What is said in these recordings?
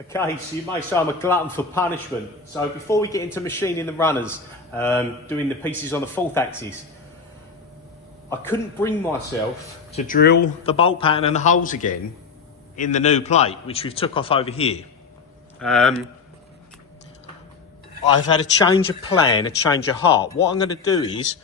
Okay, so you may say I'm a glutton for punishment. So before we get into machining the runners, doing the pieces on the fourth axis, I couldn't bring myself to drill the bolt pattern and the holes again in the new plate, which we've took off over here. I've had a change of plan, a change of heart. What I'm going to do is,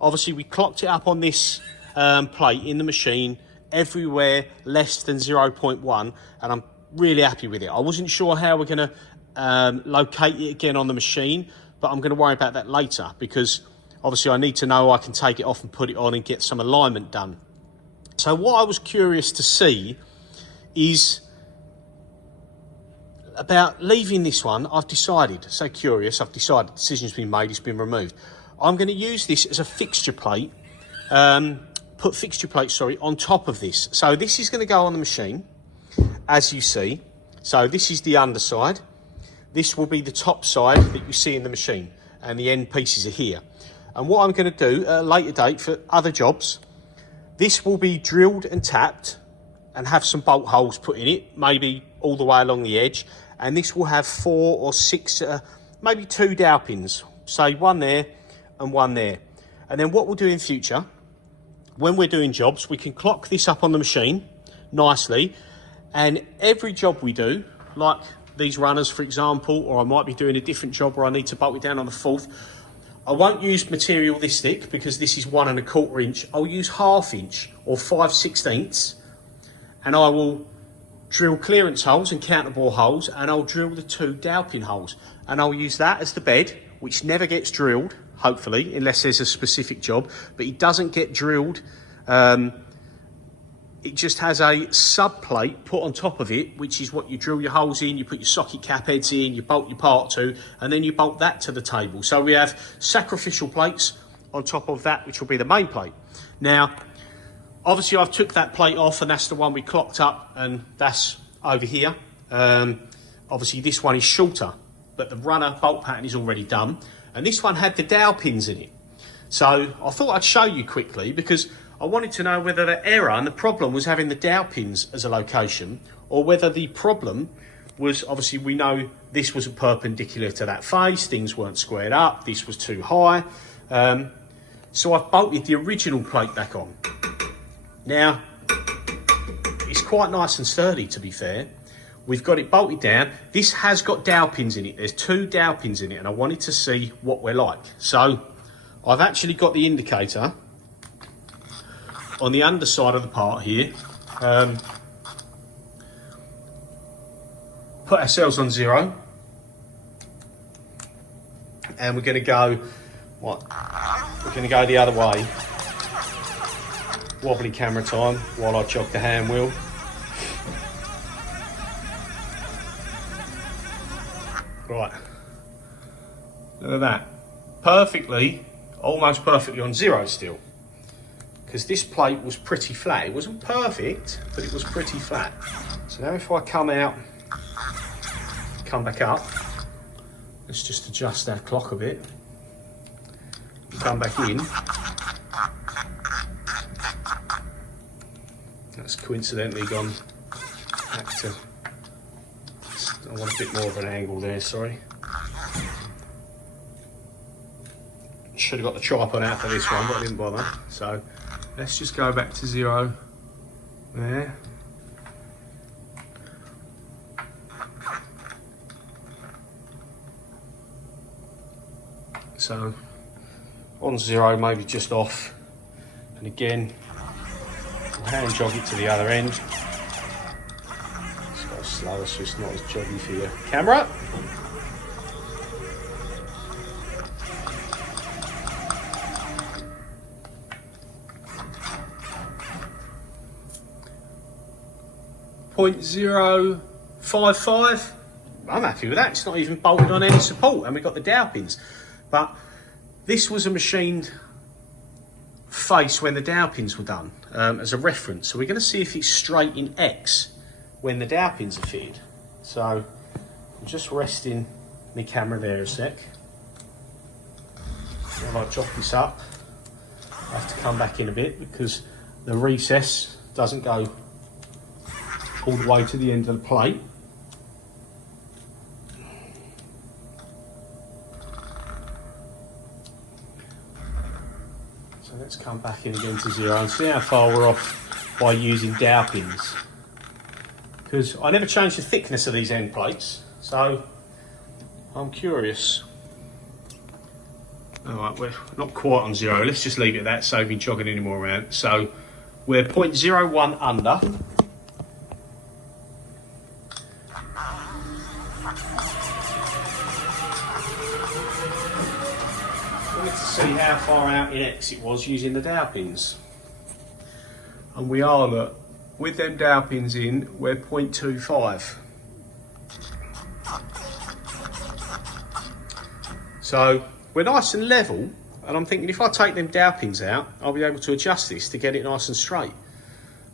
obviously we clocked it up on this plate in the machine, everywhere less than 0.1, and I'm really happy with it. I wasn't sure how we're going to locate it again on the machine, but I'm going to worry about that later, because obviously I need to know I can take it off and put it on and get some alignment done. So what I was curious to see is about leaving this one. I've decided, so curious, I've decided, the decision's been made, it's been removed. I'm going to use this as a fixture plate, put fixture plate, sorry, on top of this. So this is going to go on the machine, as you see. So this is the underside. This will be the top side that you see in the machine, and the end pieces are here. And what I'm going to do at a later date for other jobs, this will be drilled and tapped and have some bolt holes put in it, maybe all the way along the edge. And this will have 4 or 6, maybe 2 dowel pins, say one there and one there. And then what we'll do in future, when we're doing jobs, we can clock this up on the machine nicely. And every job we do, like these runners, for example, or I might be doing a different job where I need to bolt it down on the fourth, I won't use material this thick because this is 1 1/4 inch. I'll use 1/2 inch or 5/16, and I will drill clearance holes and counterbore holes, and I'll drill the 2 dowel pin holes, and I'll use that as the bed, which never gets drilled, hopefully, unless there's a specific job, but it doesn't get drilled. It just has a sub plate put on top of it, which is what you drill your holes in, you put your socket cap heads in, you bolt your part to, and then you bolt that to the table. So we have sacrificial plates on top of that, which will be the main plate. Now, obviously I've took that plate off, and that's the one we clocked up, and that's over here. Obviously this one is shorter, but the runner bolt pattern is already done. And this one had the dowel pins in it. So I thought I'd show you quickly, because I wanted to know whether the error and the problem was having the dowel pins as a location, or whether the problem was, obviously we know this was perpendicular to that face, things weren't squared up, this was too high. So I've bolted the original plate back on. Now, it's quite nice and sturdy, to be fair. We've got it bolted down. This has got dowel pins in it. There's 2 dowel pins in it, and I wanted to see what we're like. So I've actually got the indicator on the underside of the part here. Put ourselves on 0, and we're going to go, what? We're going to go the other way. Wobbly camera time while I jog the hand wheel. Right, look at that. Perfectly, almost perfectly on 0 still. Because this plate was pretty flat. It wasn't perfect, but it was pretty flat. So now if I come out, come back up, let's just adjust our clock a bit. Come back in. That's coincidentally gone back to, I want a bit more of an angle there, sorry. Should have got the tripod out for this one, but I didn't bother. So let's just go back to 0 there. So on 0, maybe just off. And again, we'll hand jog it to the other end. It's got slower, so it's not as joggy for your camera. .055. I'm happy with that. It's not even bolted on any support, and we've got the dowel pins. But this was a machined face when the dowel pins were done, as a reference. So we're going to see if it's straight in X when the dowel pins are fitted. So I'm just resting my camera there a sec. While I chop this up, I have to come back in a bit because the recess doesn't go all the way to the end of the plate. Let's come back in again to 0 and see how far we're off by using dowel pins. Because I never changed the thickness of these end plates, so I'm curious. Alright, we're not quite on 0. Let's just leave it at that, save me jogging any more around. So we're 0.01 under. See how far out in X it was using the dowel pins. And we are, look, with them dowel pins in, we're 0.25. So we're nice and level, and I'm thinking if I take them dowel pins out, I'll be able to adjust this to get it nice and straight.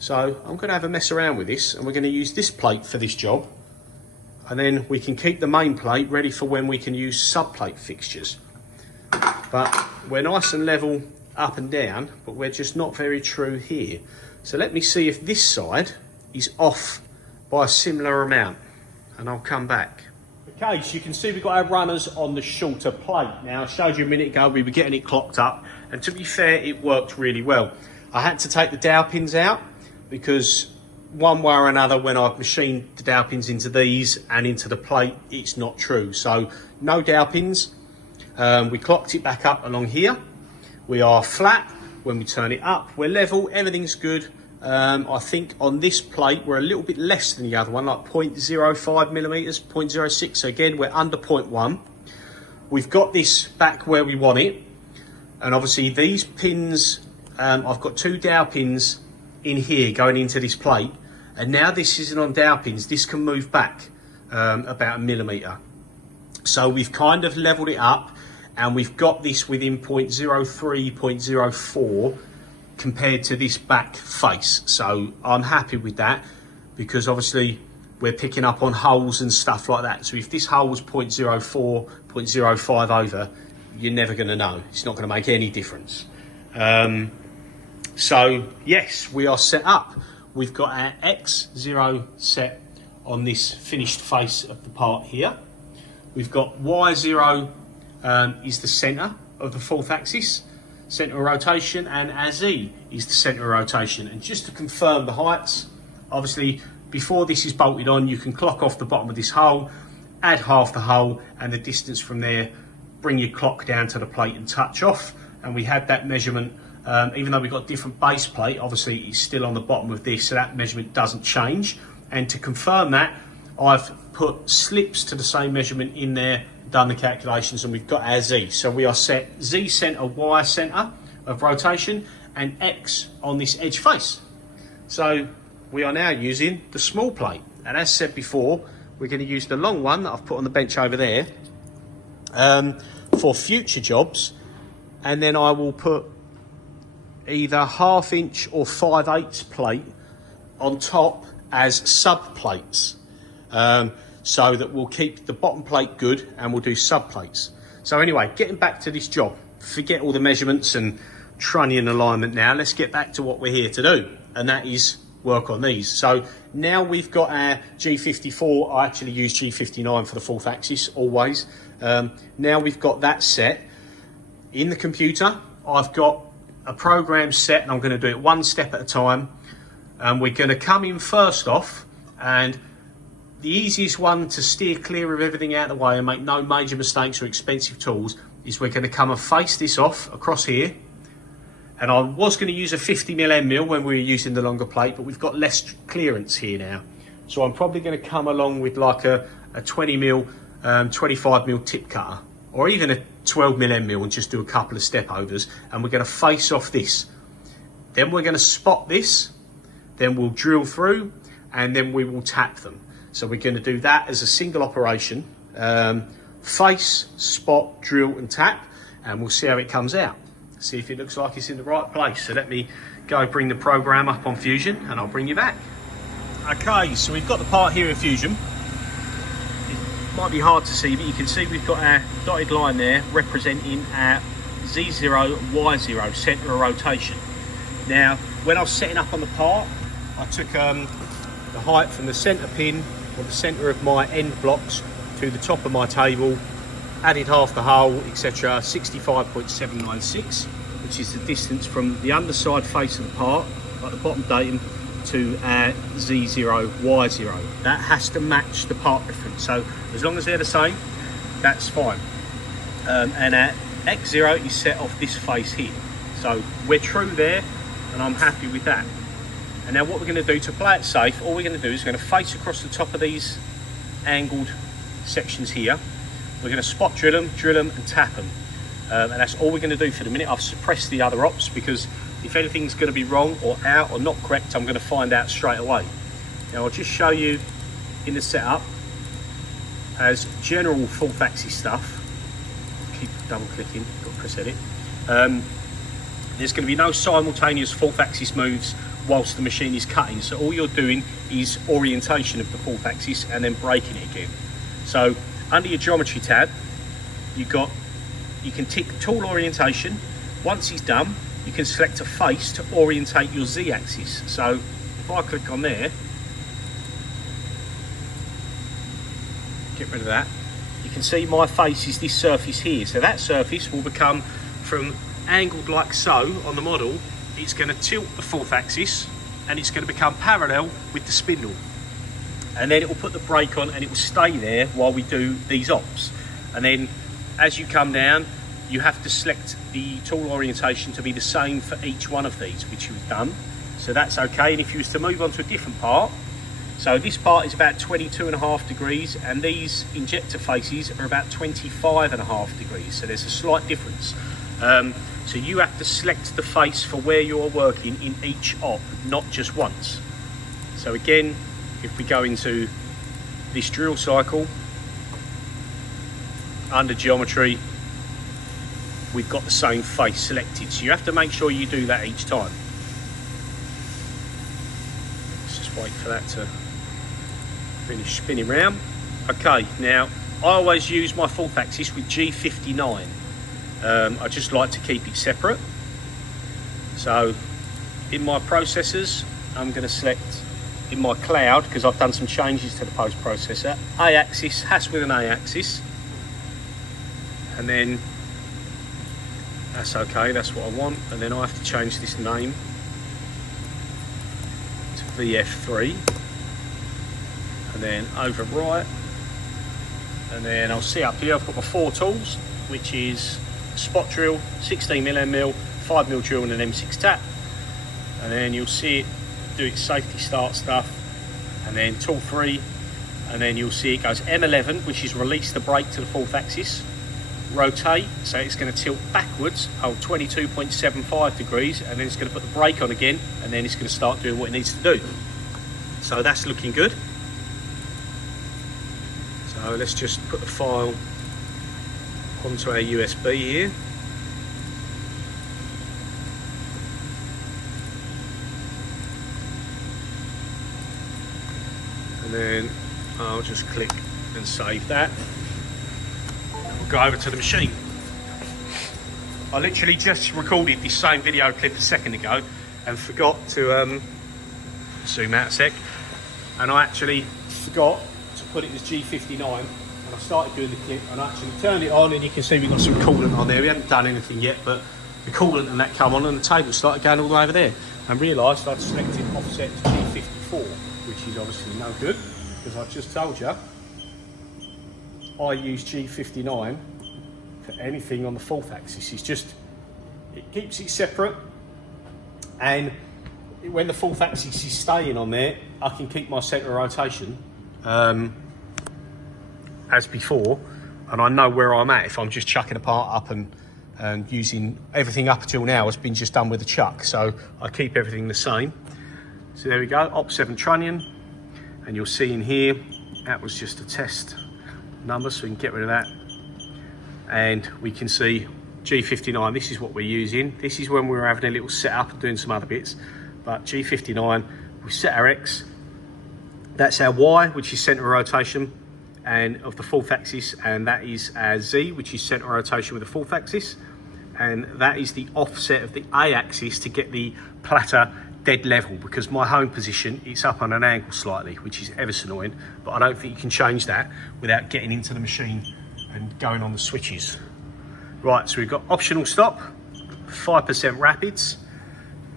So I'm going to have a mess around with this, and we're going to use this plate for this job, and then we can keep the main plate ready for when we can use sub-plate fixtures. But we're nice and level up and down, but we're just not very true here. So let me see if this side is off by a similar amount, and I'll come back. Okay, so you can see we've got our runners on the shorter plate. Now, I showed you a minute ago we were getting it clocked up, and to be fair, it worked really well. I had to take the dowel pins out because one way or another, when I've machined the dowel pins into these and into the plate, it's not true. So no dowel pins. We clocked it back up along here. We are flat. When we turn it up, we're level, everything's good. I think on this plate, we're a little bit less than the other one, like 0.05 millimeters, 0.06. So again, we're under 0.1. We've got this back where we want it. And obviously these pins, I've got 2 dowel pins in here going into this plate. And now this isn't on dowel pins. This can move back about a millimeter. So we've kind of leveled it up, and we've got this within 0.03, 0.04 compared to this back face. So I'm happy with that, because obviously we're picking up on holes and stuff like that. So if this hole was 0.04, 0.05 over, you're never going to know. It's not going to make any difference. So yes, we are set up. We've got our X0 set on this finished face of the part here. We've got Y0 is the centre of the 4th axis, centre of rotation, and our Z is the centre of rotation. And just to confirm the heights, obviously before this is bolted on, you can clock off the bottom of this hole, add half the hole, and the distance from there, bring your clock down to the plate and touch off. And we had that measurement, even though we've got different base plate, obviously it's still on the bottom of this, so that measurement doesn't change. And to confirm that, I've put slips to the same measurement in there, done the calculations, and we've got our Z. So we are set Z centre, Y centre of rotation, and X on this edge face. So we are now using the small plate. And as said before, we're going to use the long one that I've put on the bench over there for future jobs. And then I will put either 1/2 inch or 5/8 plate on top as sub plates. So that we'll keep the bottom plate good, and we'll do sub plates. So anyway, getting back to this job, forget all the measurements and trunnion alignment now. Let's get back to what we're here to do, and that is work on these. So now we've got our G54. I actually use G59 for the 4th axis always. Now we've got that set in the computer. I've got a program set, and I'm going to do it one step at a time. We're going to come in first off, and the easiest one to steer clear of everything out of the way and make no major mistakes or expensive tools is we're going to come and face this off across here. And I was going to use a 50mm end mill when we were using the longer plate, but we've got less clearance here now. So I'm probably going to come along with like a 20mm, 25mm tip cutter, or even a 12mm end mill, and just do a couple of step overs. And we're going to face off this. Then we're going to spot this, then we'll drill through, and then we will tap them. So we're going to do that as a single operation, face, spot, drill and tap, and we'll see how it comes out. See if it looks like it's in the right place. So let me go bring the program up on Fusion, and I'll bring you back. Okay, so we've got the part here in Fusion. It might be hard to see, but you can see we've got our dotted line there representing our Z0, Y0, centre of rotation. Now, when I was setting up on the part, I took the height from the centre pin, or the centre of my end blocks, to the top of my table, added half the hole, etc. 65.796, which which is the distance from the underside face of the part, like the bottom datum, to our Z0, Y0. That has to match the part reference. So as long as they're the same, that's fine. And at X0 is set off this face here. So we're true there, and I'm happy with that. And now what we're going to do to play it safe, all we're going to do is we're going to face across the top of these angled sections here. We're going to spot drill them and tap them. And that's all we're going to do for the minute. I've suppressed the other ops because if anything's going to be wrong or out or not correct, I'm going to find out straight away. Now I'll just show you in the setup as general fourth axis stuff. Keep double clicking, got to press edit. There's going to be no simultaneous fourth axis moves whilst the machine is cutting. So all you're doing is orientation of the fourth axis and then breaking it again. So under your geometry tab, you can tick tool orientation. Once it's done, you can select a face to orientate your Z axis. So if I click on there, get rid of that, you can see my face is this surface here. So that surface will become, from angled like so on the model, it's going to tilt the fourth axis and it's going to become parallel with the spindle. And then it will put the brake on and it will stay there while we do these ops. And then as you come down, you have to select the tool orientation to be the same for each one of these, which you've done. So that's okay. And if you was to move on to a different part, so this part is about 22.5 degrees and these injector faces are about 25.5 degrees. So there's a slight difference. So you have to select the face for where you're working in each op, not just once. So again, if we go into this drill cycle, under geometry, we've got the same face selected. So you have to make sure you do that each time. Let's just wait for that to finish spinning round. Okay, now I always use my fourth axis with G59. I just like to keep it separate. So in my processors, I'm going to select in my cloud, because I've done some changes to the post processor, A axis, haas with an A axis, and then that's okay, that's what I want. And then I have to change this name to vf3, and then overwrite, and then I'll see up here I've got my 4 tools, which is spot drill, 16mm, 5mm drill and an M6 tap. And then you'll see it do its safety start stuff, and then tool 3, and then you'll see it goes M11, which is release the brake to the fourth axis, rotate, so it's going to tilt backwards, hold 22.75 degrees, and then it's going to put the brake on again, and then it's going to start doing what it needs to do. So that's looking good. So let's just put the file onto our USB here. And then I'll just click and save that. We'll go over to the machine. I literally just recorded this same video clip a second ago and forgot to zoom out a sec. And I actually forgot to put it as G59. And I started doing the clip and I actually turned it on, and you can see we've got some coolant on there. We haven't done anything yet, but the coolant and that come on, and the table started going all the way over there. And realised I'd selected offset to G54, which is obviously no good, because I just told you I use G59 for anything on the fourth axis. It's just, it keeps it separate, and when the fourth axis is staying on there, I can keep my centre of rotation as before, and I know where I'm at if I'm just chucking a part up and using everything up until now has been just done with a chuck. So I keep everything the same. So there we go, op7 trunnion, and you'll see in here that was just a test number, so we can get rid of that, and we can see G59. This is what we're using. This is when we were having a little setup and doing some other bits, but G59, we set our X, that's our Y, which is centre of rotation and of the fourth axis, and that is our Z, which is centre of rotation with the fourth axis, and that is the offset of the A axis to get the platter dead level, because my home position, it's up on an angle slightly, which is ever so annoying, but I don't think you can change that without getting into the machine and going on the switches. Right, so we've got optional stop, 5% rapids.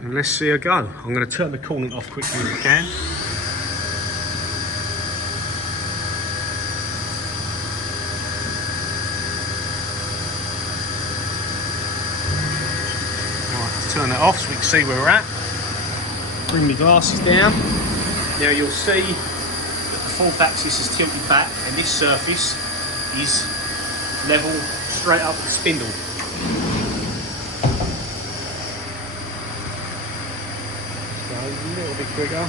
And let's see her go. I'm going to turn the coolant off quickly as I can. Turn that off so we can see where we're at. Bring my glasses down. Now you'll see that the fourth axis is tilted back and this surface is level straight up the spindle. So a little bit quicker.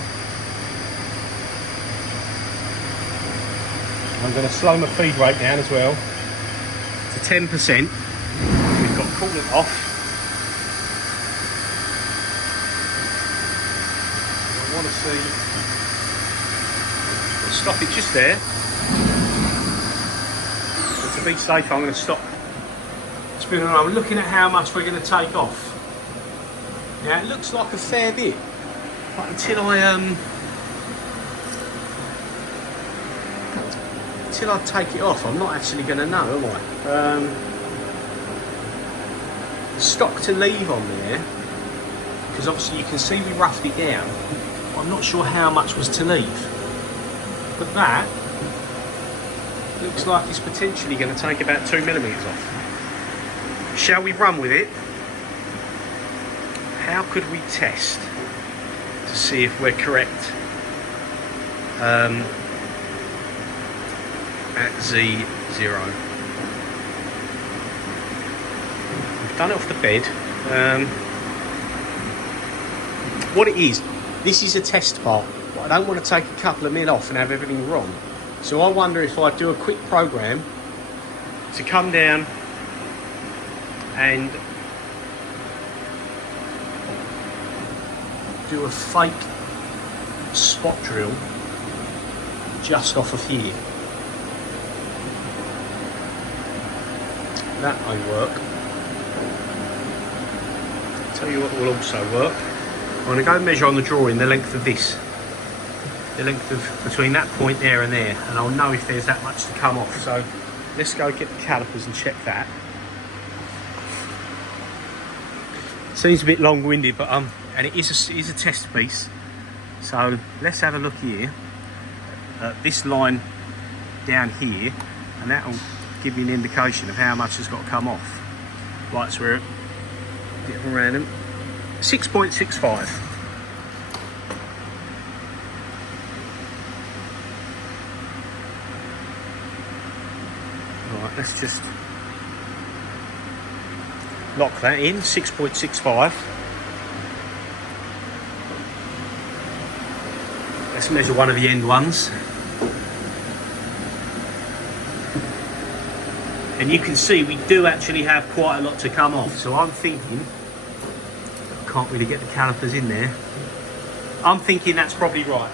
I'm going to slow my feed rate down as well to 10%. We've got coolant off. I want to see, I'll stop it just there, but to be safe I'm going to stop spinning around. I'm looking at how much we're going to take off. Now it looks like a fair bit, but until I take it off I'm not actually going to know, am I? Stock to leave on there, because obviously you can see we roughed it down. I'm not sure how much was to leave, but that looks like it's potentially going to take about 2mm off. Shall we run with it? How could we test to see if we're correct at Z0? We've done it off the bed. What it is, this is a test part. I don't want to take a couple of mil off and have everything wrong. So I wonder if I do a quick program to come down and do a fake spot drill just off of here. That may work. Tell you what will also work. I'm going to go measure on the drawing the length of this. The length of between that point there and there, and I'll know if there's that much to come off. So let's go get the calipers and check that. Seems a bit long-winded, but and it is a test piece. So let's have a look here at this line down here, and that'll give me an indication of how much has got to come off. Right, so we're a bit of a random 6.65. Right, let's just lock that in, 6.65. Let's measure one of the end ones. And you can see we do actually have quite a lot to come off. So I'm thinking, I can't really get the calipers in there. I'm thinking that's probably right.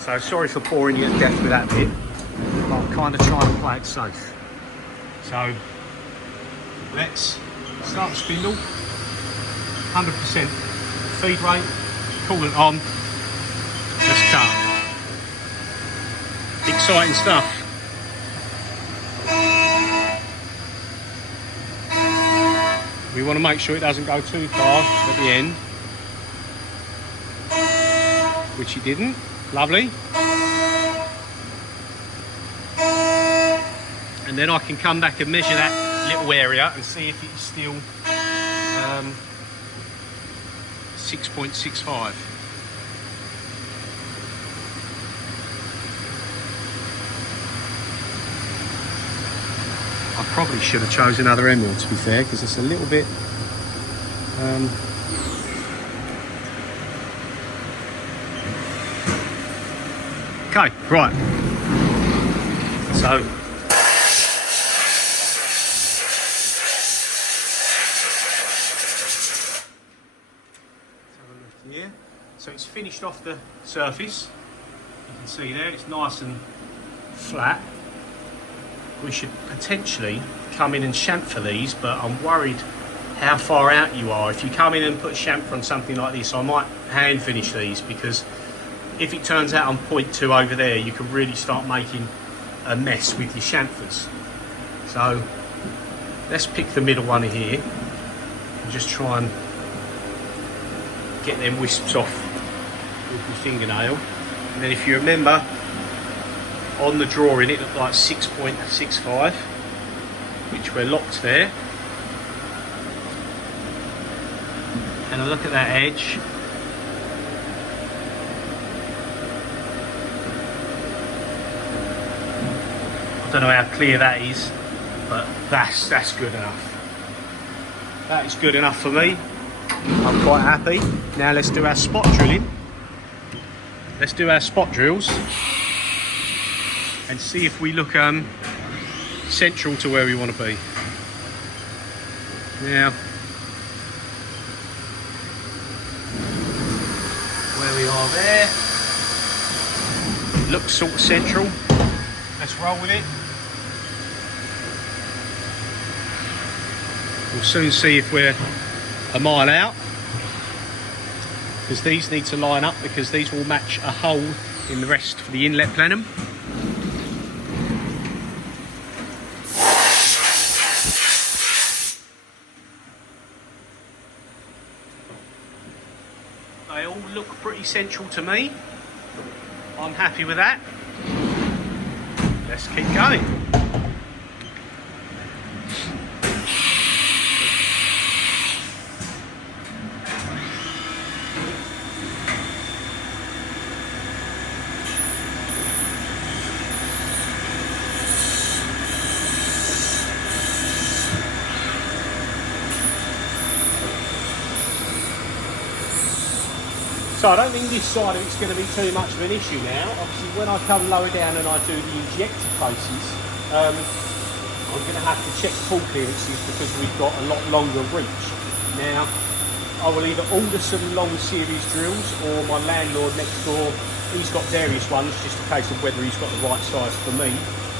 So sorry for boring you to death with that bit, but I'm kind of trying to play it safe. So let's start the spindle, 100% feed rate, coolant on, let's cut. Exciting stuff. We want to make sure it doesn't go too far at the end, which it didn't. Lovely. And then I can come back and measure that little area and see if it's still 6.65. I probably should have chosen another emerald, to be fair, because it's a little bit okay, right. So here. So it's finished off the surface. You can see there, it's nice and flat. We should potentially come in and chamfer these, but I'm worried how far out you are. If you come in and put a chamfer on something like this, I might hand finish these, because if it turns out I'm 0.2 over there, you can really start making a mess with your chamfers. So let's pick the middle one here. and just try and get them wisps off with my fingernail. And then if you remember, on the drawing it looked like 6.65, which we're locked there. And I look at that edge. I don't know how clear that is, but that's good enough. That is good enough for me. I'm quite happy. Now let's do our spot drilling. Let's do our spot drills and see if we look central to where we want to be. Now, where we are there, looks sort of central. Let's roll with it. We'll soon see if we're a mile out, because these need to line up, because these will match a hole in the rest for the inlet plenum. They all look pretty central to me. I'm happy with that. Let's keep going. So I don't think this side of it's going to be too much of an issue now. Obviously when I come lower down and I do the injector faces, I'm going to have to check full clearances because we've got a lot longer reach. Now, I will either order some long series drills, or my landlord next door, he's got various ones, just a case of whether he's got the right size for me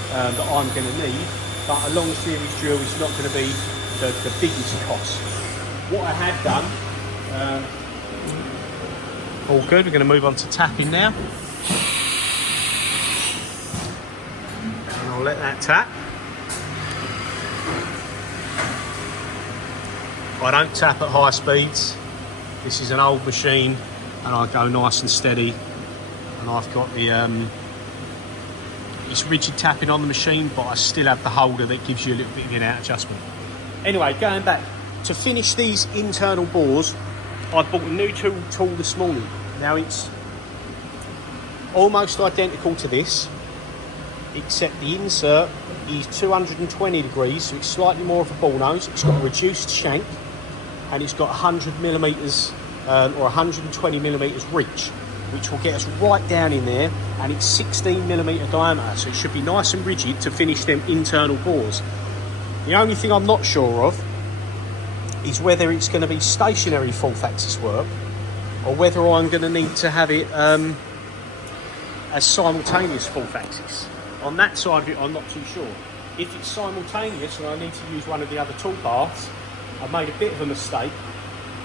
that I'm going to need. But a long series drill is not going to be the biggest cost. What I have done, all good, we're going to move on to tapping now. And I'll let that tap. I don't tap at high speeds. This is an old machine and I go nice and steady. And I've got the, it's rigid tapping on the machine, but I still have the holder that gives you a little bit of in-out adjustment. Anyway, going back, to finish these internal bores, I bought a new tool this morning. Now it's almost identical to this, except the insert is 220 degrees, so it's slightly more of a ball nose. It's got a reduced shank, and it's got 100 millimeters or 120 millimeters reach, which will get us right down in there, and it's 16 millimeter diameter, so it should be nice and rigid to finish them internal bores. The only thing I'm not sure of is whether it's going to be stationary fourth axis work or whether I'm going to need to have it as simultaneous fourth axis. On that side of it, I'm not too sure. If it's simultaneous and I need to use one of the other tool paths, I made a bit of a mistake.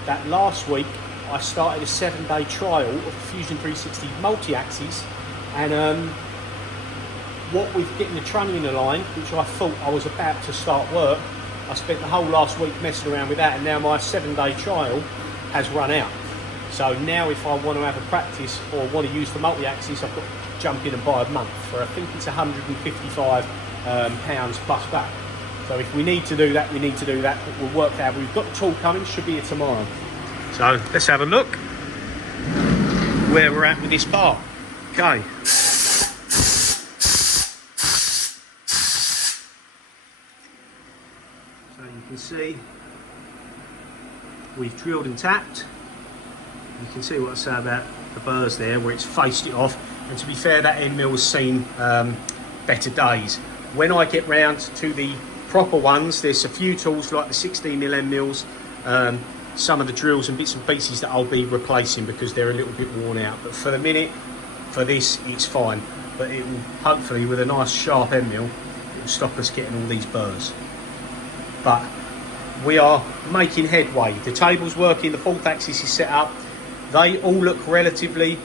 That last week I started a 7-day trial of Fusion 360 multi-axis, and what with getting the trunnion aligned, which I thought I was about to start work, I spent the whole last week messing around with that, and now my 7-day trial has run out. So now if I want to have a practice or want to use the multi-axis, I've got to jump in and buy a month for, I think it's £155 plus VAT. So if we need to do that, we need to do that, but we'll work that out. We've got the tool coming, should be here tomorrow. So let's have a look where we're at with this part. Okay. So you can see we've drilled and tapped. You can see what I say about the burrs there, where it's faced it off. And to be fair, that end mill has seen better days. When I get round to the proper ones, there's a few tools like the 16mm end mills, some of the drills and bits and pieces that I'll be replacing because they're a little bit worn out. But for the minute, for this, it's fine. But it will, hopefully, with a nice sharp end mill, it will stop us getting all these burrs. But we are making headway. The table's working, the fourth axis is set up. They all look relatively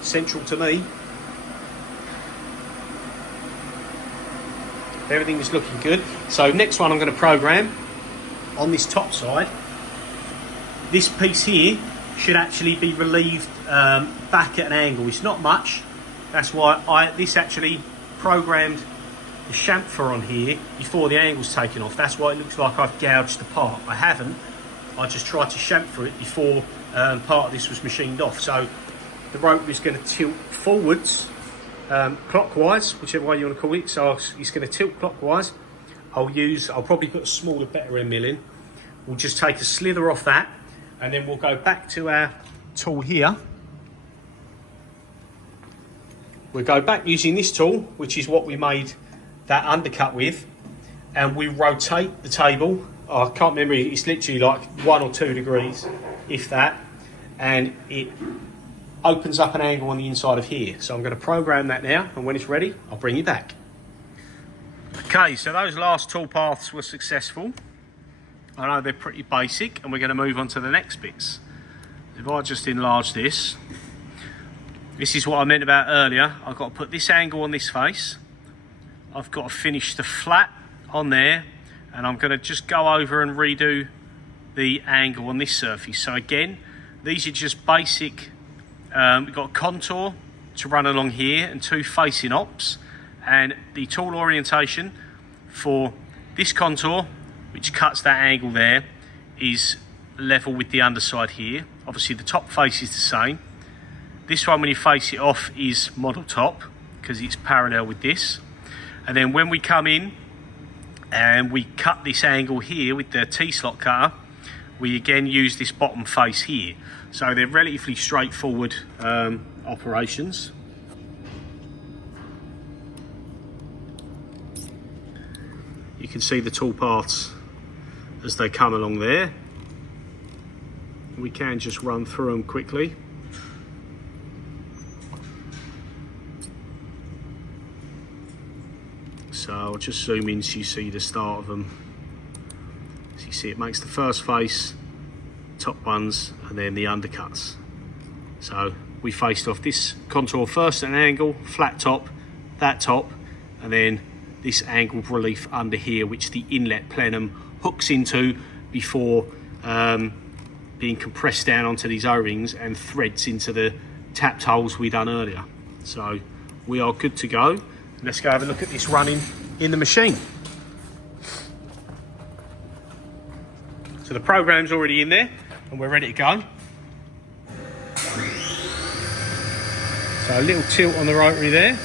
central to me. Everything is looking good. So next one I'm going to program on this top side, this piece here should actually be relieved back at an angle. It's not much. That's why this actually programmed the chamfer on here before the angle's taken off. That's why it looks like I've gouged the part. I haven't. I just tried to chamfer it before part of this was machined off. So the rotor is going to tilt forwards, clockwise, whichever way you want to call it. So it's going to tilt clockwise. I'll probably put a smaller, better end mill in. We'll just take a slither off that, and then we'll go back to our tool here. We'll go back using this tool, which is what we made that undercut with, and we rotate the table. I can't remember, it's literally like 1 or 2 degrees, if that, and it opens up an angle on the inside of here. So I'm going to program that now, and when it's ready, I'll bring you back. Okay, so those last tool paths were successful. I know they're pretty basic, and we're going to move on to the next bits. If I just enlarge this, this is what I meant about earlier. I've got to put this angle on this face. I've got to finish the flat on there, and I'm going to just go over and redo the angle on this surface. So again, these are just basic. We've got a contour to run along here and 2 facing ops, and the tool orientation for this contour, which cuts that angle there, is level with the underside here. Obviously the top face is the same. This one, when you face it off, is model top because it's parallel with this. And then when we come in and we cut this angle here with the T-slot cutter, we again use this bottom face here. So they're relatively straightforward operations. You can see the tool paths as they come along there. We can just run through them quickly. So I'll just zoom in so you see the start of them. So you see it makes the first face, top ones, and then the undercuts. So we faced off this contour first at an angle, flat top, that top, and then this angled relief under here, which the inlet plenum hooks into before being compressed down onto these O-rings and threads into the tapped holes we done earlier. So we are good to go. Let's go have a look at this running in the machine. So the program's already in there and we're ready to go. So a little tilt on the rotary there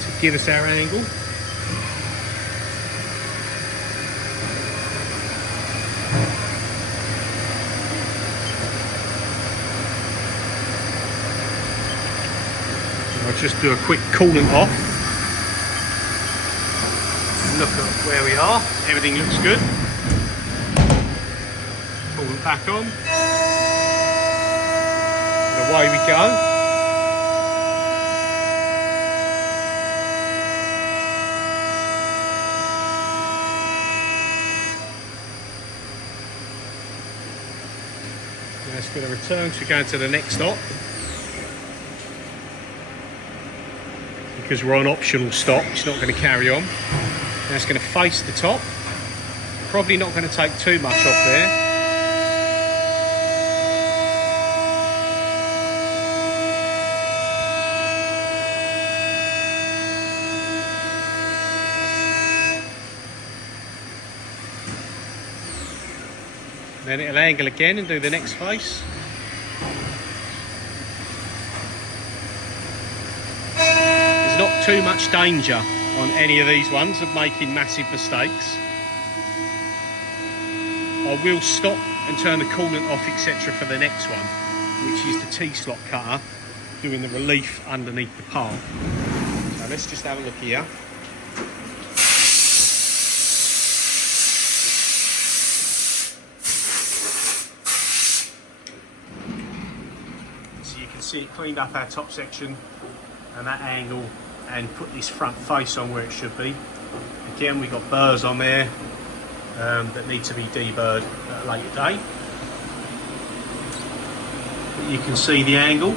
to give us our angle. I'll just do a quick coolant off. Look at where we are. Everything looks good. Coolant back on. And away we go. Now it's going to return to go to the next stop. Because we're on optional stop, it's not going to carry on. Now it's going to face the top. Probably not going to take too much off there. Then it'll angle again and do the next face. Not too much danger on any of these ones of making massive mistakes. I will stop and turn the coolant off, etc. for the next one, which is the T-slot cutter doing the relief underneath the part. So let's just have a look here. So you can see it cleaned up our top section and that angle, and put this front face on where it should be. Again, we've got burrs on there that need to be deburred at a later date. But you can see the angle.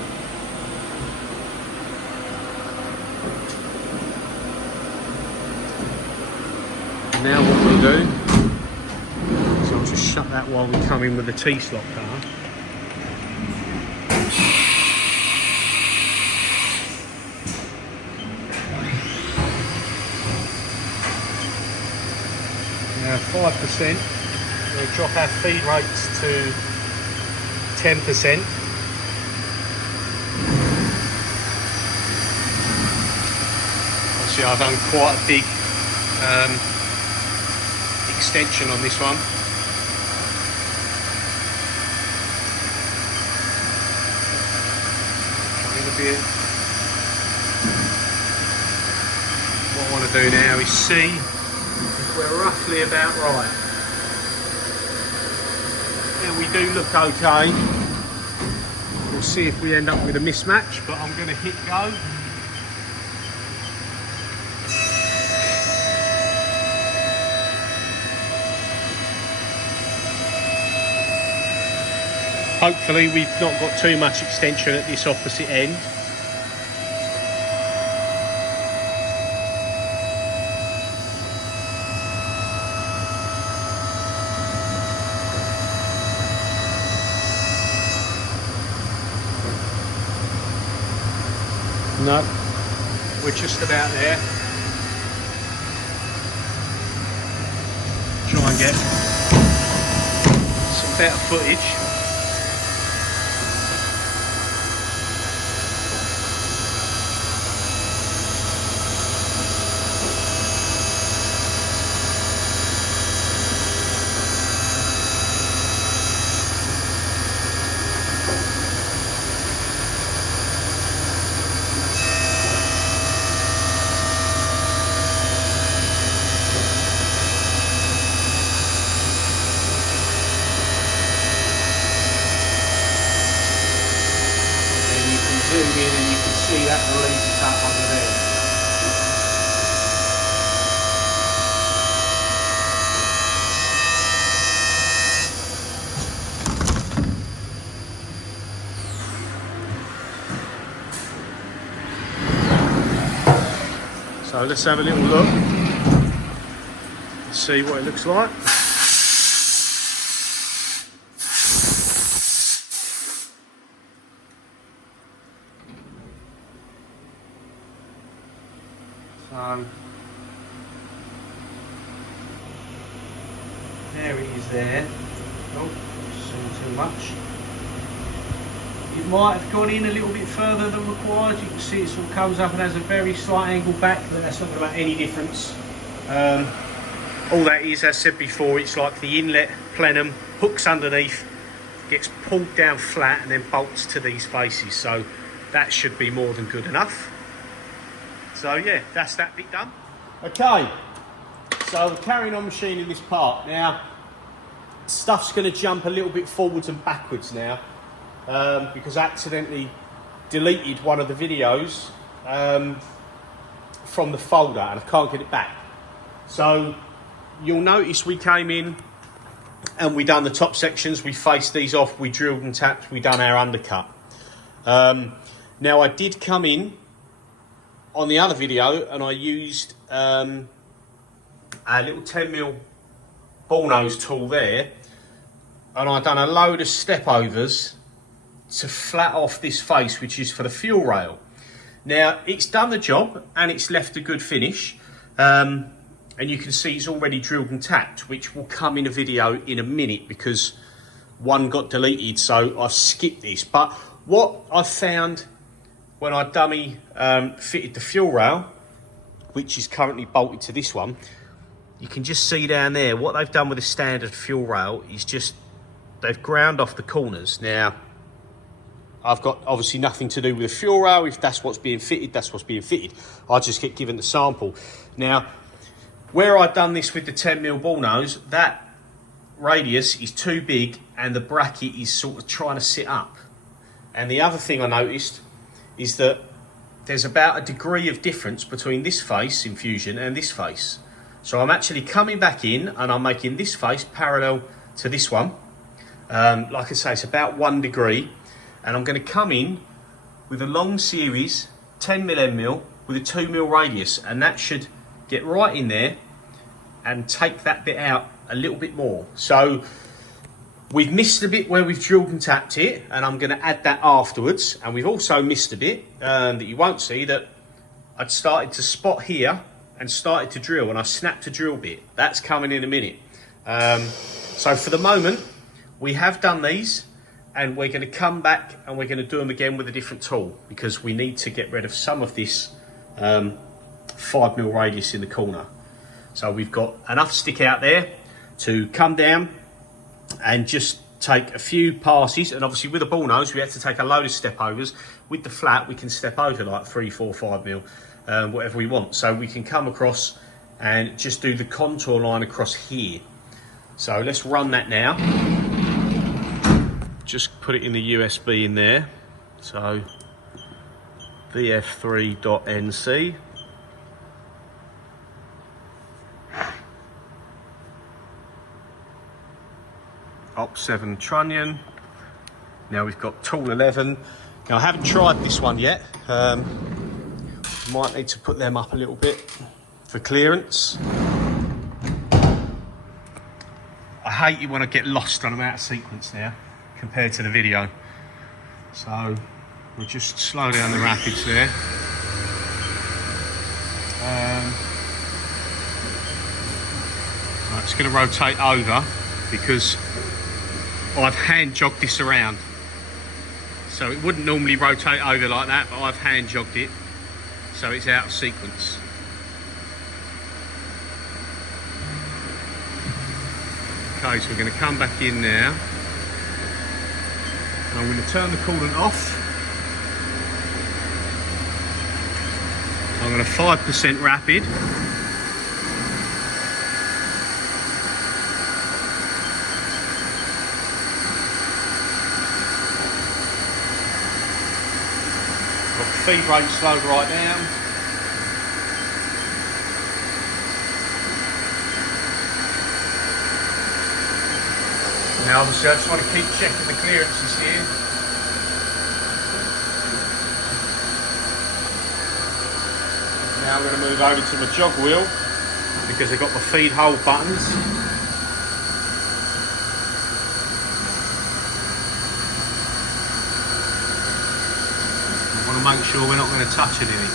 now what we'll do is I'll just shut that while we come in with the T-slot car. Now 5%, we'll drop our feed rates to 10%. Obviously I've done quite a big extension on this one. A bit. What I want to do now is see if we're roughly about right. Now we do look okay. We'll see if we end up with a mismatch, but I'm going to hit go. Hopefully we've not got too much extension at this opposite end. No, we're just about there. Try and get some better footage. Zoom in and you can see that release cut under there. So let's have a little look, see what it looks like. So there it is there. Oh, seen too much. It might have gone in a little bit further than required. You can see it sort of comes up and has a very slight angle back, but that's not going to make any difference. All that is, as said before, it's like the inlet plenum hooks underneath, gets pulled down flat and then bolts to these faces. So that should be more than good enough. So yeah, that's that bit done. Okay, so we're carrying on machining this part. Now, stuff's going to jump a little bit forwards and backwards now because I accidentally deleted one of the videos from the folder and I can't get it back. So you'll notice we came in and we done the top sections, we faced these off, we drilled and tapped, we done our undercut. Now I did come in on the other video and I used a little 10mm ball nose tool there and I done a load of step overs to flat off this face, which is for the fuel rail. Now it's done the job and it's left a good finish, and you can see it's already drilled and tapped, which will come in a video in a minute because one got deleted, so I've skipped this. But what I found when I dummy fitted the fuel rail, which is currently bolted to this one, you can just see down there what they've done with the standard fuel rail is just they've ground off the corners. Now I've got obviously nothing to do with the fuel rail. If that's what's being fitted, that's what's being fitted. I just get given the sample. Now where I've done this with the 10mm ball nose, that radius is too big and the bracket is sort of trying to sit up. And the other thing I noticed is that there's about a degree of difference between this face in Fusion and this face. So I'm actually coming back in and I'm making this face parallel to this one. Like I say, it's about 1 degree. And I'm going to come in with a long series 10mm with a 2mm radius, and that should get right in there and take that bit out a little bit more. So we've missed a bit where we've drilled and tapped it, and I'm going to add that afterwards. And we've also missed a bit that you won't see, that I'd started to spot here and started to drill, and I snapped a drill bit. That's coming in a minute. So for the moment, we have done these, and we're going to come back and we're going to do them again with a different tool, because we need to get rid of some of this 5mm radius in the corner. So we've got enough stick out there to come down and just take a few passes. And obviously with a ball nose, we had to take a load of step overs. With the flat, we can step over like 3, 4, 5mm, whatever we want. So we can come across and just do the contour line across here. So let's run that now. Just put it in the USB in there. So vf3.nc. Op7 trunnion. Now we've got tool 11. Now I haven't tried this one yet. Might need to put them up a little bit for clearance. I hate it when I get lost on them out of sequence now compared to the video. So we'll just slow down the rapids there. Right, it's going to rotate over because I've hand jogged this around. So it wouldn't normally rotate over like that, but I've hand jogged it, so it's out of sequence. Okay, so we're going to come back in now. And I'm going to turn the coolant off. I'm going to 5% rapid. Got the feed rate slowed right down. Now obviously I just want to keep checking the clearances here. Now I'm going to move over to my jog wheel because I've got my feed hole buttons. I want to make sure we're not going to touch anything.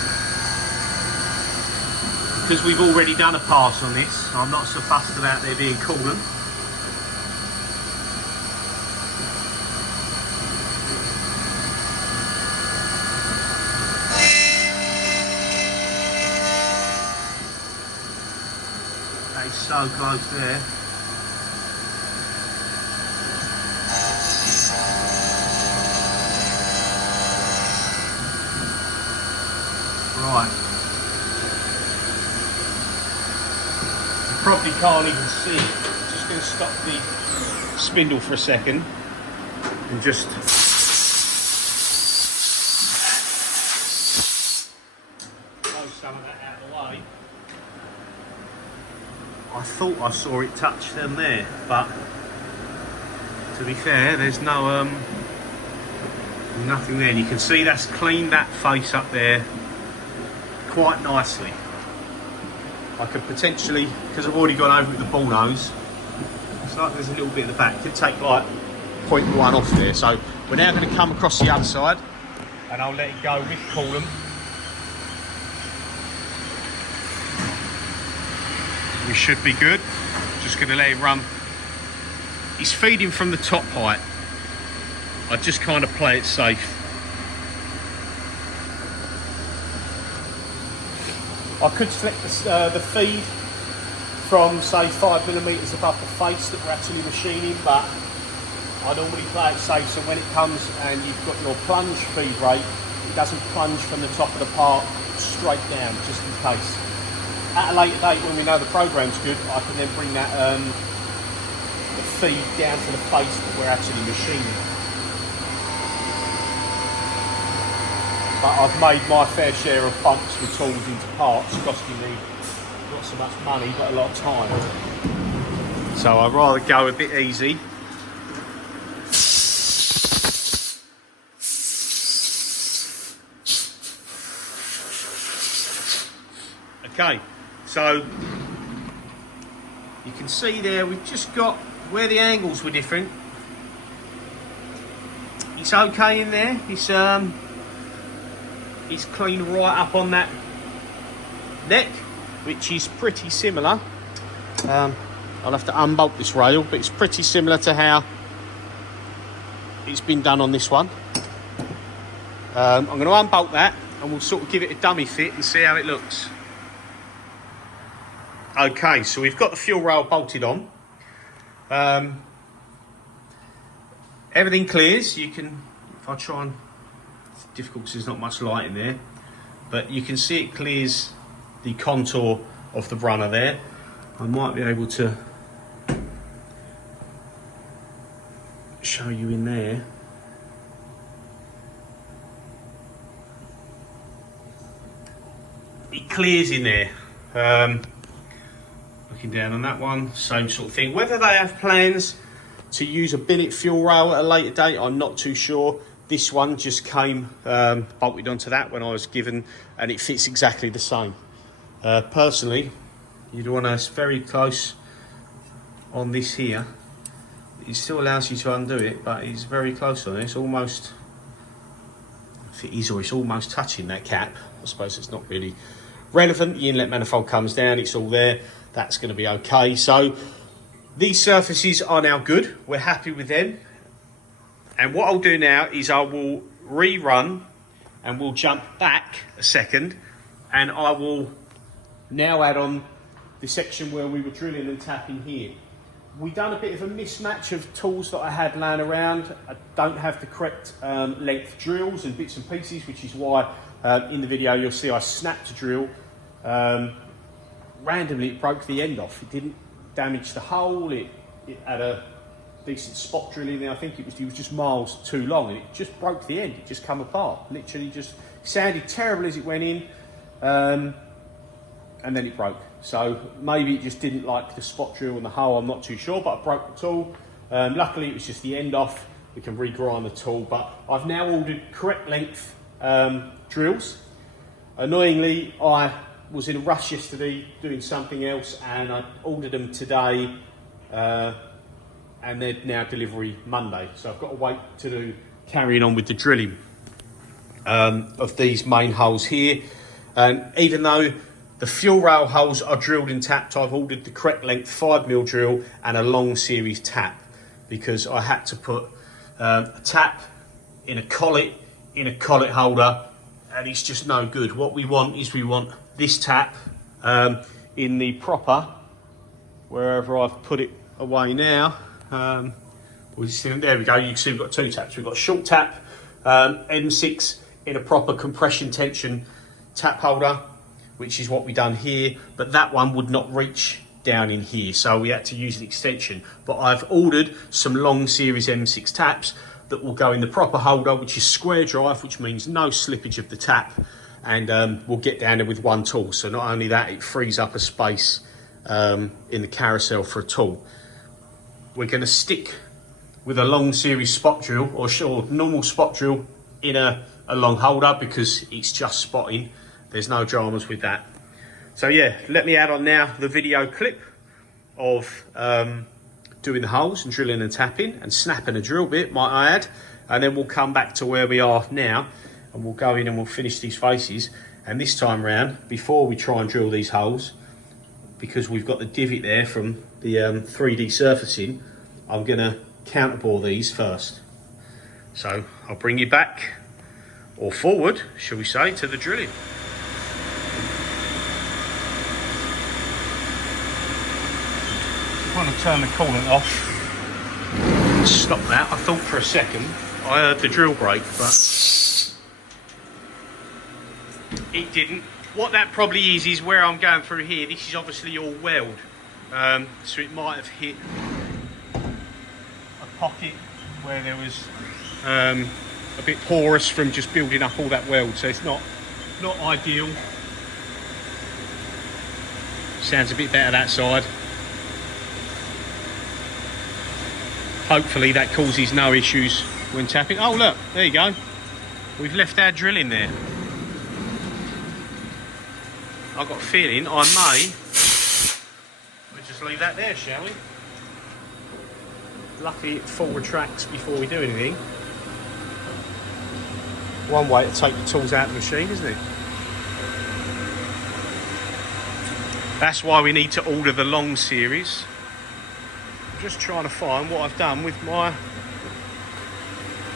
Because we've already done a pass on this, I'm not so fussed about there being coolant. So close there. Right. You probably can't even see it. Just going to stop the spindle for a second and just blow some of that out of the way. I thought I saw it touch them there, but to be fair, there's no nothing there. And you can see that's cleaned that face up there quite nicely. I could potentially, because I've already gone over with the ball nose, it's like there's a little bit at the back. It could take like 0.1 off there. So we're now going to come across the other side, and I'll let it go with coolant. We should be good. Just going to let it run. It's feeding from the top height. I just kind of play it safe. I could select the feed from say 5mm above the face that we're actually machining, but I normally play it safe, so when it comes and you've got your plunge feed rate, it doesn't plunge from the top of the part straight down, just in case. At a later date, when we know the program's good, I can then bring that the feed down to the face that we're actually machining. But I've made my fair share of bumps with tools into parts, costing me not so much money, but a lot of time. So I'd rather go a bit easy. Okay. So You can see there we've just got where the angles were different. It's okay in there. It's clean right up on that neck, which is pretty similar. I'll have to unbolt this rail, but it's pretty similar to how it's been done on this one. I'm going to unbolt that and we'll sort of give it a dummy fit and see how it looks. Okay, so we've got the fuel rail bolted on. Everything clears. You can, if I try and, it's difficult because there's not much light in there, but you can see it clears the contour of the runner there. I might be able to show you in there. It clears in there. Looking down on that one, same sort of thing. Whether they have plans to use a billet fuel rail at a later date, I'm not too sure. This one just came bolted onto that when I was given, and it fits exactly the same. Personally, you'd want us very close on this here. It still allows you to undo it, but it's very close on it. It's almost, if it is, or it's almost touching that cap. I suppose it's not really relevant. The inlet manifold comes down, it's all there. That's going to be okay. So these surfaces are now good. We're happy with them. And what I'll do now is I will rerun and we'll jump back a second, and I will now add on the section where we were drilling and tapping here. We've done a bit of a mismatch of tools that I had laying around. I don't have the correct length drills and bits and pieces, which is why in the video you'll see I snapped a drill. Randomly it broke the end off. It didn't damage the hole. It had a decent spot drill in there. I think it was just miles too long, and it just broke the end. It just come apart. Literally just sounded terrible as it went in, and then it broke. So maybe it just didn't like the spot drill and the hole, I'm not too sure, but I broke the tool. Luckily it was just the end off. We can regrind the tool, but I've now ordered correct length drills. Annoyingly, I was in a rush yesterday doing something else, and I ordered them today, and they're now delivery Monday. So I've got to wait to do carrying on with the drilling of these main holes here. And even though the fuel rail holes are drilled and tapped, I've ordered the correct length 5mm drill and a long series tap, because I had to put a tap in a collet holder, and it's just no good. What we want is we want this tap in the proper, wherever I've put it away now. There we go, you can see we've got two taps. We've got a short tap, M6 in a proper compression tension tap holder, which is what we done here, but that one would not reach down in here, so we had to use an extension. But I've ordered some long series M6 taps that will go in the proper holder, which is square drive, which means no slippage of the tap, and we'll get down there with one tool. So not only that, it frees up a space in the carousel for a tool. We're going to stick with a long series spot drill, or normal spot drill in a long holder, because it's just spotting. There's no dramas with that. So yeah, let me add on now the video clip of doing the holes and drilling and tapping and snapping a drill bit, might I add, and then we'll come back to where we are now, and we'll go in and we'll finish these faces. And this time round, before we try and drill these holes, because we've got the divot there from the 3D surfacing, I'm gonna counterbore these first. So I'll bring you back, or forward, shall we say, to the drilling. I want to turn the coolant off. Stop that. I thought for a second I heard the drill break, but it didn't. What that probably is where I'm going through here. This is obviously all weld, so it might have hit a pocket where there was a bit porous from just building up all that weld. So it's not ideal. Sounds a bit better that side. Hopefully that causes no issues when tapping. Oh look, there you go. We've left our drill in there. I've got a feeling I may, let me just just leave that there, shall we? Luckily it full retracts before we do anything. One way to take the tools out of the machine, isn't it? That's why we need to order the long series. I'm just trying to find what I've done with my...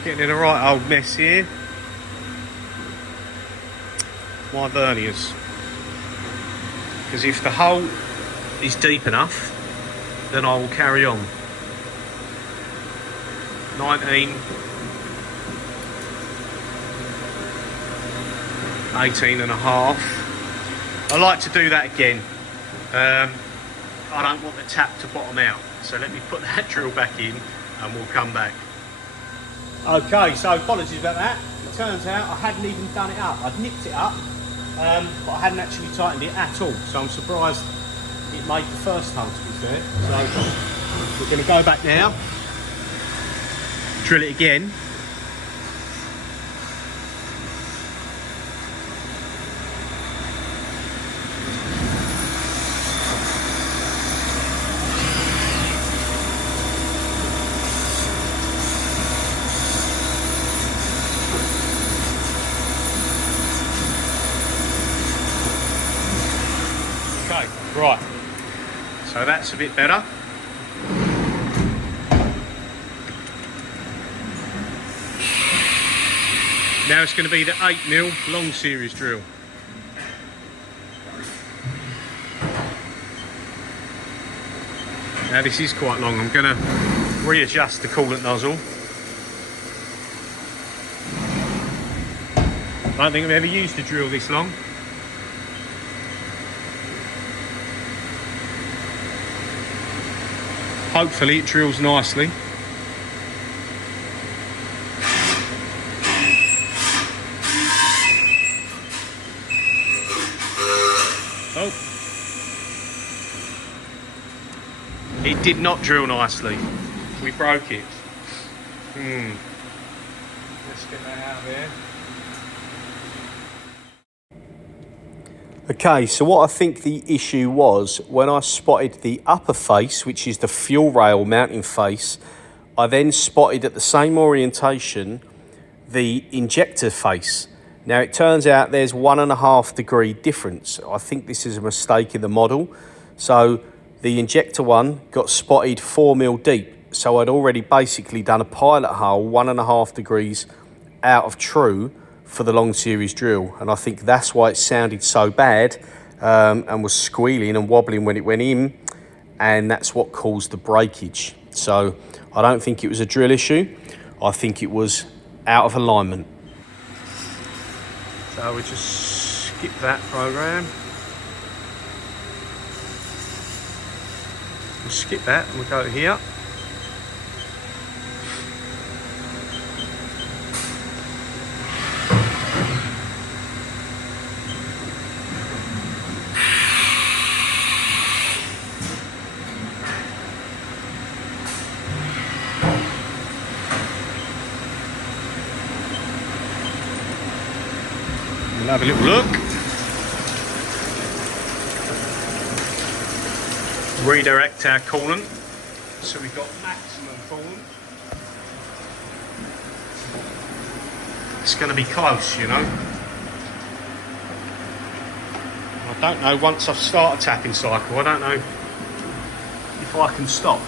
Getting in a right old mess here. My verniers. Because if the hole is deep enough, then I will carry on. 19, 18 and a half. I like to do that again. I don't want the tap to bottom out, so let me put that drill back in and we'll come back. Okay, so apologies about that. It turns out I hadn't even done it up. I'd nipped it up, but I hadn't actually tightened it at all, so I'm surprised it made the first hole, to be fair. So we're going to go back now, drill it again. Okay, right, so that's a bit better. Now it's going to be the 8mm long series drill. Now this is quite long. I'm going to readjust the coolant nozzle. I don't think I've ever used a drill this long. Hopefully it drills nicely. Oh. It did not drill nicely. We broke it. Let's get that out of there. Okay, so what I think the issue was, when I spotted the upper face, which is the fuel rail mounting face, I then spotted at the same orientation the injector face. Now it turns out there's 1.5 degree difference. I think this is a mistake in the model. So the injector one got spotted 4mm deep. So I'd already basically done a pilot hole 1.5 degrees out of true for the long series drill, and I think that's why it sounded so bad and was squealing and wobbling when it went in, and that's what caused the breakage. So I don't think it was a drill issue. I think it was out of alignment. So we just skip that program. We'll skip that and we'll go here. We'll have a little look. Redirect our coolant so we've got maximum coolant. It's going to be close, you know. I don't know, once I start a tapping cycle, I don't know if I can stop.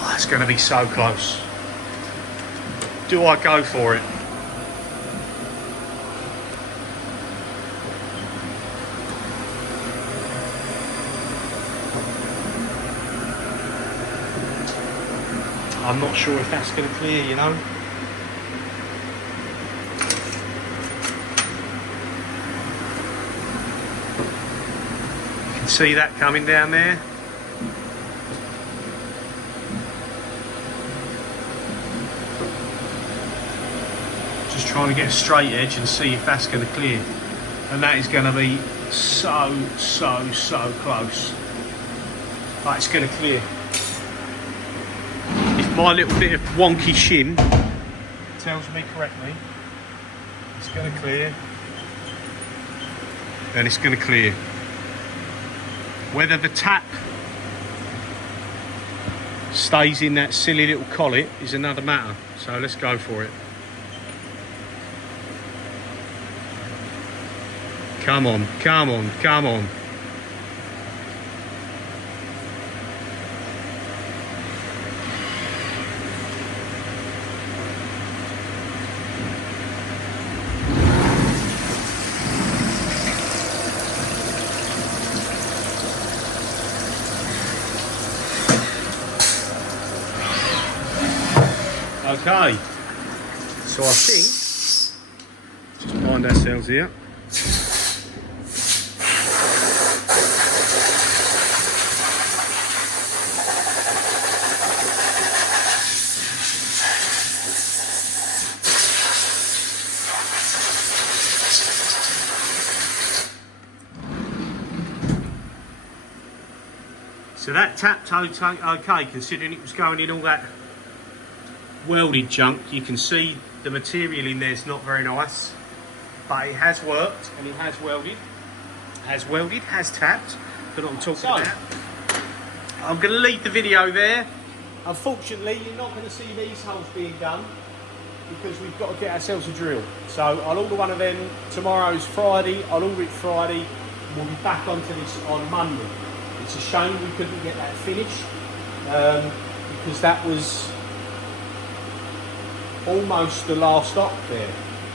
Oh, it's going to be so close. Do I go for it? I'm not sure if that's going to clear, you know. You can see that coming down there. Just trying to get a straight edge and see if that's going to clear. And that is going to be so close. But it's going to clear. My little bit of wonky shin tells me correctly it's going to clear, and it's going to clear. Whether the tap stays in that silly little collet is another matter. So let's go for it. Come on, come on, come on. Okay, so I think, just find ourselves here. So that tapped okay, considering it was going in all that welded junk. You can see the material in there is not very nice, but it has worked and it has welded, has tapped, that I'm talking about. I'm going to leave the video there. Unfortunately, you're not going to see these holes being done because we've got to get ourselves a drill. So I'll order one of them. Tomorrow's Friday, I'll order it Friday. We'll be back onto this on Monday. It's a shame we couldn't get that finished because that was almost the last op there.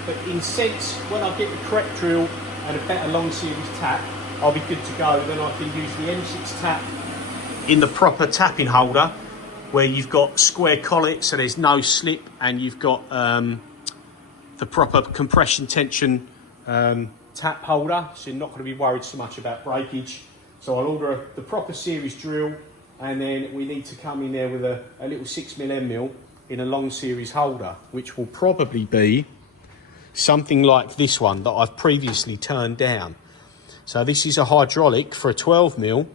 But in sense, when I get the correct drill and a better long series tap, I'll be good to go. Then I can use the M6 tap in the proper tapping holder where you've got square collet so there's no slip, and you've got the proper compression tension tap holder, so you're not going to be worried so much about breakage. So I'll order the proper series drill, and then we need to come in there with a little 6mm end mill in a long series holder, which will probably be something like this one that I've previously turned down. So this is a hydraulic for a 12mm,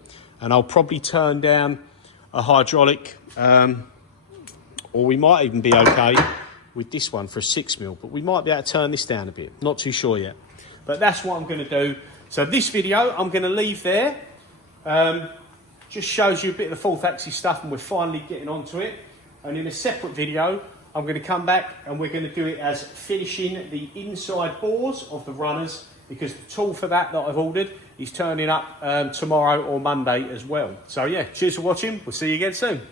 and I'll probably turn down a hydraulic, or we might even be okay with this one for a 6mm, but we might be able to turn this down a bit. Not too sure yet, but that's what I'm going to do. So this video I'm going to leave there. Just shows you a bit of the fourth axis stuff, and we're finally getting onto it. And in a separate video, I'm going to come back and we're going to do it as finishing the inside bores of the runners, because the tool for that I've ordered is turning up tomorrow or Monday as well. So yeah, cheers for watching. We'll see you again soon.